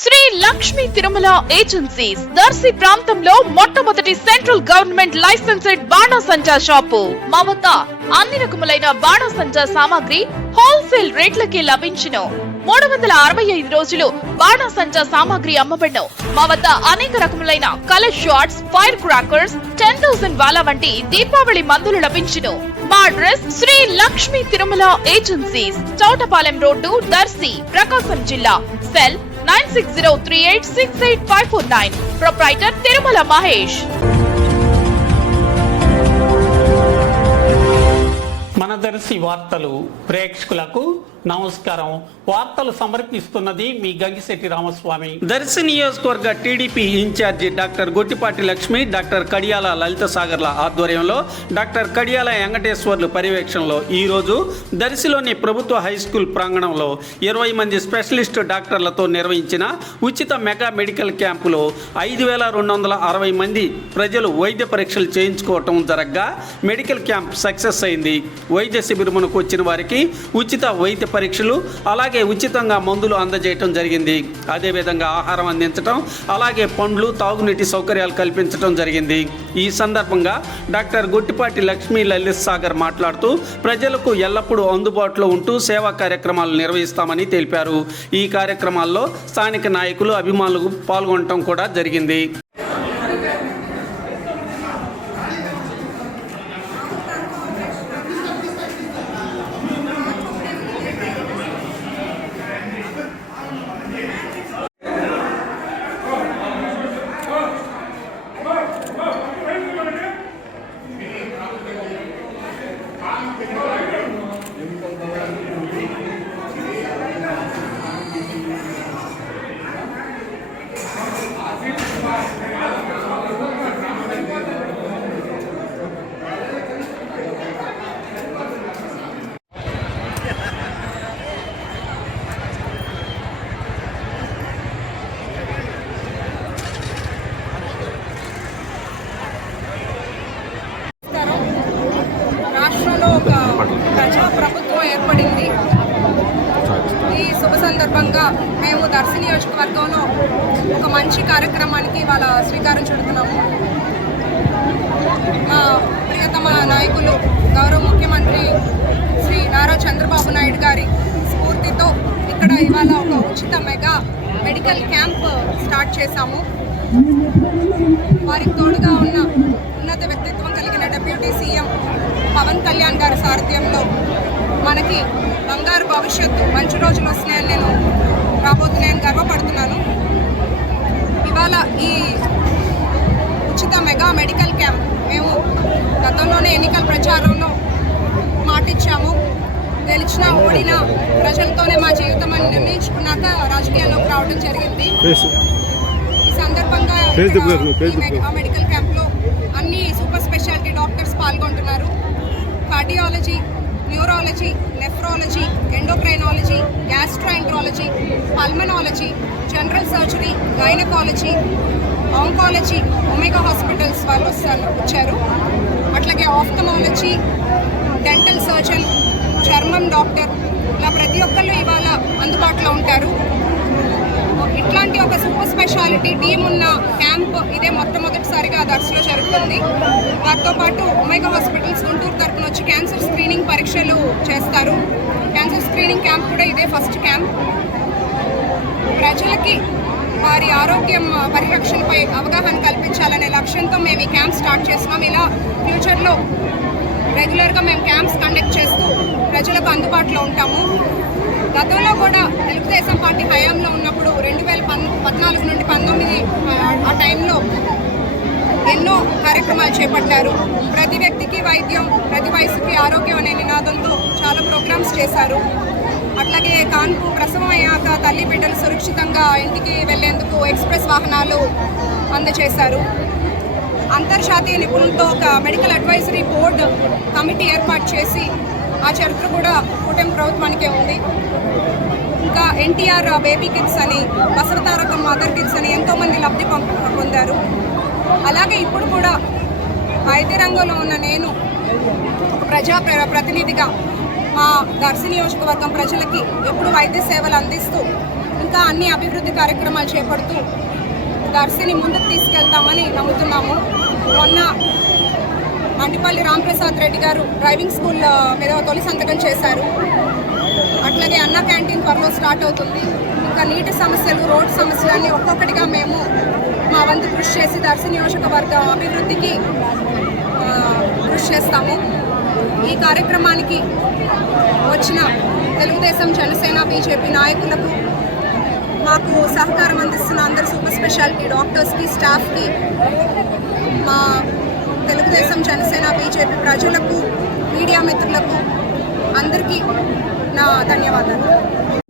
Shri Lakshmi Tirumala agencies Darsi ప్రాంతంలో మొట్టమొదటి central government licensed బాణాసంచా shop. మా వద్ద అన్ని రకములైన బాణాసంచా సామాగ్రి హోల్సేల్ రేట్లకి లభించును. 365 రోజులు బాణాసంచా సామాగ్రి అమ్మబడును. మా వద్ద అనేక రకములైన కలర్ షాట్స్, ఫైర్ క్రాకర్స్, 10,000 వాలా వంటి దీపావళి మందులు లభించును. మా address Sri Lakshmi Tirumala agencies, Chowtapalem road, Darsi, Prakasam జిల్లా. సెల్ 9603868549. ప్రొప్రైటర్ తిరుమల మహేష్. మన దర్శి వార్తలు ప్రేక్షకులకు నమస్కారం. వార్తలు సమర్పిస్తున్నది మీ గంగిశెట్టి రామస్వామి. దర్శి నియోజకవర్గ TDP incharge doctor Gottipati Lakshmi, doctor Kadiyala Lalitha సాగర్ల ఆధ్వర్యంలో, డాక్టర్ కడియాల వెంకటేశ్వర్లు పర్యవేక్షణలో ఈరోజు దర్శిలోని ప్రభుత్వ హై స్కూల్ ప్రాంగణంలో 20 మంది స్పెషలిస్ట్ డాక్టర్లతో నిర్వహించిన ఉచిత మెగా మెడికల్ క్యాంపులో 5,260 మంది ప్రజలు వైద్య పరీక్షలు చేయించుకోవటం జరగ్గా మెడికల్ క్యాంప్ సక్సెస్ అయింది. వైద్య శిబిరమునకు వచ్చిన వారికి ఉచిత వైద్య పరీక్షలు, అలాగే ఉచితంగా మందులు అందజేయటం జరిగింది. అదేవిధంగా ఆహారం అందించడం, అలాగే పండ్లు, తాగునీటి సౌకర్యాలు కల్పించడం జరిగింది. ఈ సందర్భంగా డాక్టర్ గొట్టిపాటి లక్ష్మీ లలిత సాగర్ మాట్లాడుతూ ప్రజలకు ఎల్లప్పుడూ అందుబాటులో ఉంటూ సేవా కార్యక్రమాలు నిర్వహిస్తామని తెలిపారు. ఈ కార్యక్రమాల్లో స్థానిక నాయకులు, అభిమానులు పాల్గొనడం కూడా జరిగింది. ప్రజాప్రభుత్వం ఏర్పడింది. ఈ శుభ సందర్భంగా మేము దర్శి నియోజకవర్గంలో ఒక మంచి కార్యక్రమానికి ఇవాళ శ్రీకారం చుడుతున్నాము. మా ప్రియతమ నాయకులు గౌరవ ముఖ్యమంత్రి శ్రీ నారా చంద్రబాబు నాయుడు గారి స్ఫూర్తితో ఇక్కడ ఇవాళ ఒక ఉచిత మెగా మెడికల్ క్యాంప్ స్టార్ట్ చేశాము. వారికి తోడుగా ఉన్న ఉన్నత వ్యక్తిత్వం కలిగిన డిప్యూటీ సీఎం పవన్ కళ్యాణ్ గారి సారథ్యంలో మనకి బంగారు భవిష్యత్తు, మంచి రోజులు వస్తున్నాయని నేను రాబోతున్నాయని గర్వపడుతున్నాను. ఇవాళ ఈ ఉచిత మెగా మెడికల్ క్యాంప్ మేము గతంలోనే ఎన్నికల ప్రచారంలో మాటిచ్చాము. గెలిచినా ఓడినా ప్రజలతోనే మా జీవితం అని నిర్ణయించుకున్నాక రాజకీయాల్లోకి రావడం జరిగింది. ఈ సందర్భంగా మెడికల్ క్యాంప్లో అన్ని సూపర్ స్పెషాలిటీ డాక్టర్స్ పాల్గొంటున్నారు. Cardiology, neurology, nephrology, endocrinology, gastroenterology, pulmonology, general surgery, gynaecology, oncology, omega hospitals వాళ్ళు వచ్చారు. అట్లాగే ఆఫ్థమాలజీ, డెంటల్ సర్జన్, చర్మం డాక్టర్, ఇలా ప్రతి ఒక్కళ్ళు ఇవాళ అందుబాటులో ఉంటారు. ఇట్లాంటి ఒక సూపర్ స్పెషాలిటీ టీమ్ ఉన్న క్యాంప్ ఇదే మొట్టమొదటిసారిగా దర్శిలో జరుగుతుంది. వాటితో పాటు ఒమేగా హాస్పిటల్స్ గుంటూరు తరపున వచ్చి క్యాన్సర్ స్క్రీనింగ్ పరీక్షలు చేస్తారు. క్యాన్సర్ స్క్రీనింగ్ క్యాంప్ కూడా ఇదే ఫస్ట్ క్యాంప్. ప్రజలకి వారి ఆరోగ్యం పరిరక్షణపై అవగాహన కల్పించాలనే లక్ష్యంతో మేము ఈ క్యాంప్ స్టార్ట్ చేస్తున్నాం. ఇలా ఫ్యూచర్లో రెగ్యులర్గా మేము క్యాంప్స్ కండక్ట్ చేస్తూ ప్రజలకు అందుబాటులో ఉంటాము. గతంలో కూడా తెలుగుదేశం పార్టీ హయాంలో ఉన్నప్పుడు 2014 నుండి 19 ఆ టైంలో ఎన్నో కార్యక్రమాలు చేపట్టారు. ప్రతి వ్యక్తికి వైద్యం, ప్రతి వయసుకి ఆరోగ్యం అనే నినాదంతో చాలా ప్రోగ్రామ్స్ చేశారు. అట్లాగే కాన్పు, ప్రసవం అయ్యాక తల్లి బిడ్డలు సురక్షితంగా ఇంటికి వెళ్లేందుకు ఎక్స్ప్రెస్ వాహనాలు అందజేశారు. అంతర్జాతీయ నిపుణులతో ఒక మెడికల్ అడ్వైజరీ బోర్డు కమిటీ ఏర్పాటు చేసి ఆ చరిత్ర కూడా కూటమి ప్రభుత్వానికే ఉంది. ఇంకా ఎన్టీఆర్ బేబీ కిట్స్ అని, బసవతారకం మదర్ కిట్స్ అని ఎంతోమంది లబ్ధి పొందారు. అలాగే ఇప్పుడు కూడా వైద్య రంగంలో ఉన్న నేను ఒక ప్రతినిధిగా మా దర్శి నియోజకవర్గం ప్రజలకి ఎప్పుడు వైద్య సేవలు అందిస్తూ ఇంకా అన్ని అభివృద్ధి కార్యక్రమాలు చేపడుతూ దర్శిని ముందుకు తీసుకెళ్తామని నమ్ముతున్నాము. మొన్న మండిపల్లి రాంప్రసాద్ రెడ్డి గారు డ్రైవింగ్ స్కూల్ మీద తొలి సంతకం చేశారు. అట్లాగే అన్న క్యాంటీన్ త్వరలో స్టార్ట్ అవుతుంది. ఇంకా నీటి సమస్యలు, రోడ్ సమస్యలు అన్నీ ఒక్కొక్కటిగా మేము మా వంతు కృషి చేసి దర్శి నియోజకవర్గం అభివృద్ధికి కృషి చేస్తాము. ఈ కార్యక్రమానికి వచ్చిన తెలుగుదేశం, జనసేన, బీజేపీ నాయకులకు, మాకు సహకారం అందిస్తున్న అందరు సూపర్ స్పెషాలిటీ డాక్టర్స్కి, స్టాఫ్కి, మా తెలుగుదేశం, జనసేన, బీజేపీ ప్రజలకు, మీడియా మిత్రులకు అందరికీ నా ధన్యవాదాలు.